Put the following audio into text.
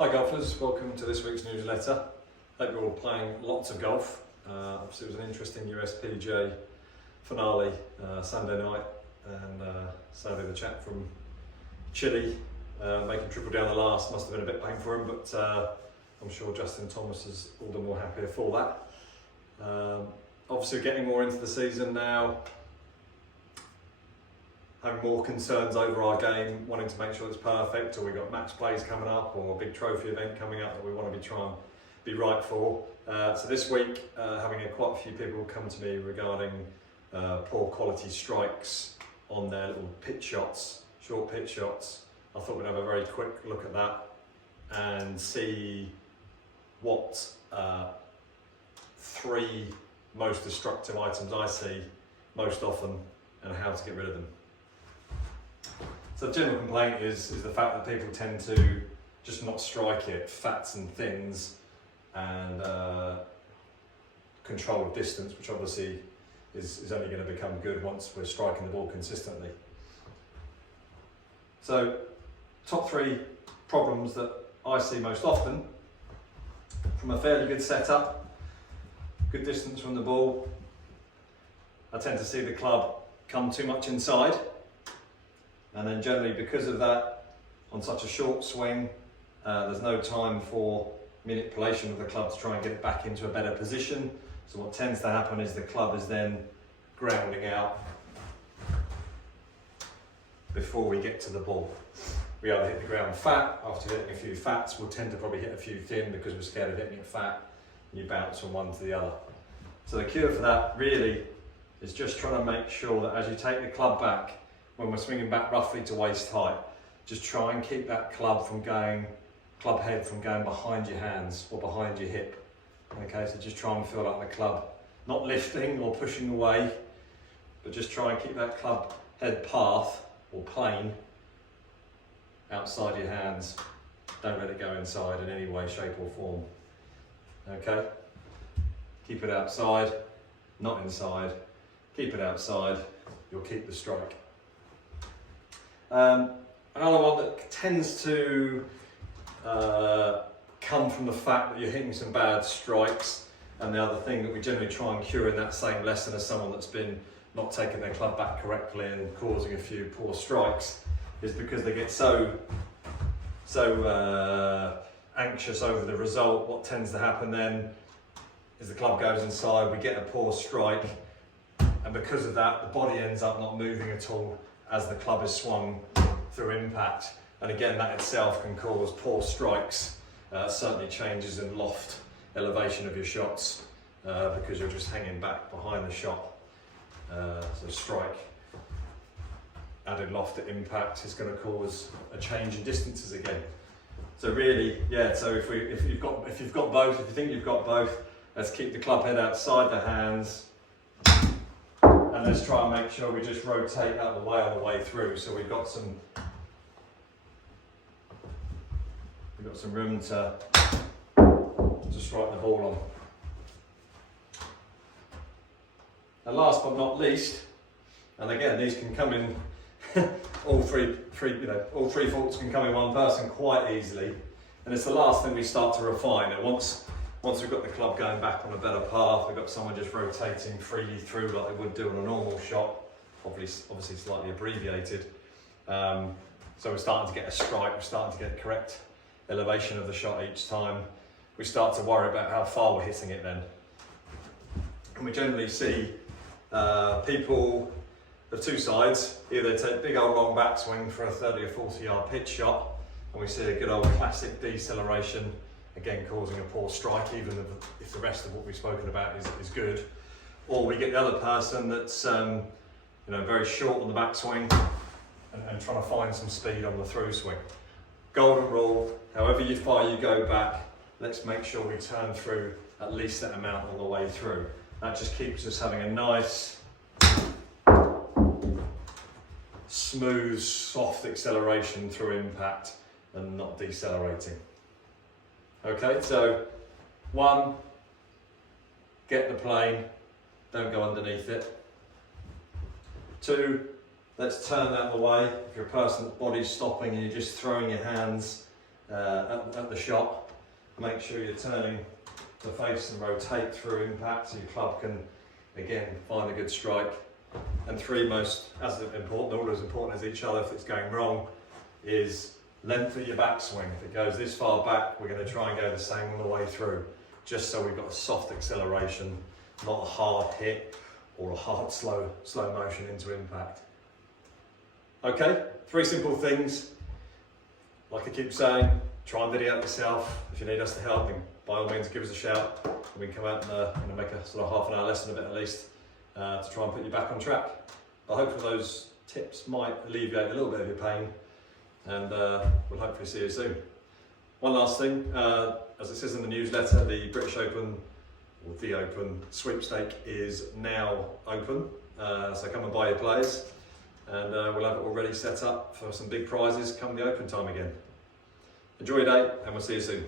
Hi golfers, welcome to this week's newsletter. Hope you're all playing lots of golf. Obviously it was an interesting USPGA finale Sunday night, and sadly the chap from Chile making triple down the last must have been a bit pain for him, but I'm sure Justin Thomas is all the more happier for that. Obviously getting more into the season now, having more concerns over our game, wanting to make sure it's perfect, or we've got match plays coming up or a big trophy event coming up that we want to be right for. So this week, having quite a few people come to me regarding poor quality strikes on their little pitch shots, short pitch shots. I thought we'd have a very quick look at that and see what three most destructive items I see most often and how to get rid of them. So the general complaint is the fact that people tend to just not strike it, fats and thins, and control of distance, which obviously is only going to become good once we're striking the ball consistently. So top three problems that I see most often: from a fairly good setup, good distance from the ball, I tend to see the club come too much inside. And then generally, because of that, on such a short swing, there's no time for manipulation of the club to try and get it back into a better position. So what tends to happen is the club is then grounding out before we get to the ball. We either hit the ground fat. After hitting a few fats, we'll tend to probably hit a few thin because we're scared of hitting it fat, and you bounce from one to the other. So the cure for that really is just trying to make sure that as you take the club back, when we're swinging back roughly to waist height, just try and keep that club head from going behind your hands or behind your hip. Okay, so just try and feel like the club not lifting or pushing away, but just try and keep that club head path or plane outside your hands. Don't let it go inside in any way, shape or form. Okay, keep it outside, not inside. Keep it outside, you'll keep the strike. Another one that tends to come from the fact that you're hitting some bad strikes, and the other thing that we generally try and cure in that same lesson as someone that's been not taking their club back correctly and causing a few poor strikes, is because they get so anxious over the result. What tends to happen then is the club goes inside, we get a poor strike, and because of that the body ends up not moving at all as the club is swung through impact, and again that itself can cause poor strikes. Certainly changes in loft elevation of your shots because you're just hanging back behind the shot. So strike added loft at impact is going to cause a change in distances again. So really, yeah. So if you've got both, if you think you've got both, let's keep the club head outside the hands. And let's try and make sure we just rotate out of the way on the way through, so we've got some room to strike the ball on. And last but not least, and again these can come in all three faults can come in one person quite easily, and it's the last thing we start to refine. And once we've got the club going back on a better path, we've got someone just rotating freely through like they would do on a normal shot, obviously slightly abbreviated. So we're starting to get a strike, we're starting to get correct elevation of the shot each time. We start to worry about how far we're hitting it then. And we generally see people of two sides. Either take big old long backswing for a 30 or 40 yard pitch shot, and we see a good old classic deceleration, again causing a poor strike even if the rest of what we've spoken about is good. Or we get the other person that's very short on the backswing and trying to find some speed on the through swing. Golden rule: however far you go back, let's make sure we turn through at least that amount all the way through. That just keeps us having a nice smooth, soft acceleration through impact and not decelerating. Okay, so 1, get the plane, don't go underneath it. 2, let's turn that away. If you're a person that's body's stopping and you're just throwing your hands at the shot. Make sure you're turning to face and rotate through impact so your club can, again, find a good strike. And three most as important, all as important as each other if it's going wrong, is length of your backswing. If it goes this far back, we're going to try and go the same all the way through, just so we've got a soft acceleration, not a hard hit or a hard slow motion into impact. Okay, three simple things. Like I keep saying, try and video it yourself. If you need us to help, then by all means give us a shout. We can come out and make a sort of half an hour lesson of it at least to try and put you back on track. But hopefully those tips might alleviate a little bit of your pain, and we'll hopefully see you soon. One last thing, as it says in the newsletter, the British Open, or the Open sweepstake is now open. So come and buy your players, and we'll have it all ready set up for some big prizes come the Open time again. Enjoy your day, and we'll see you soon.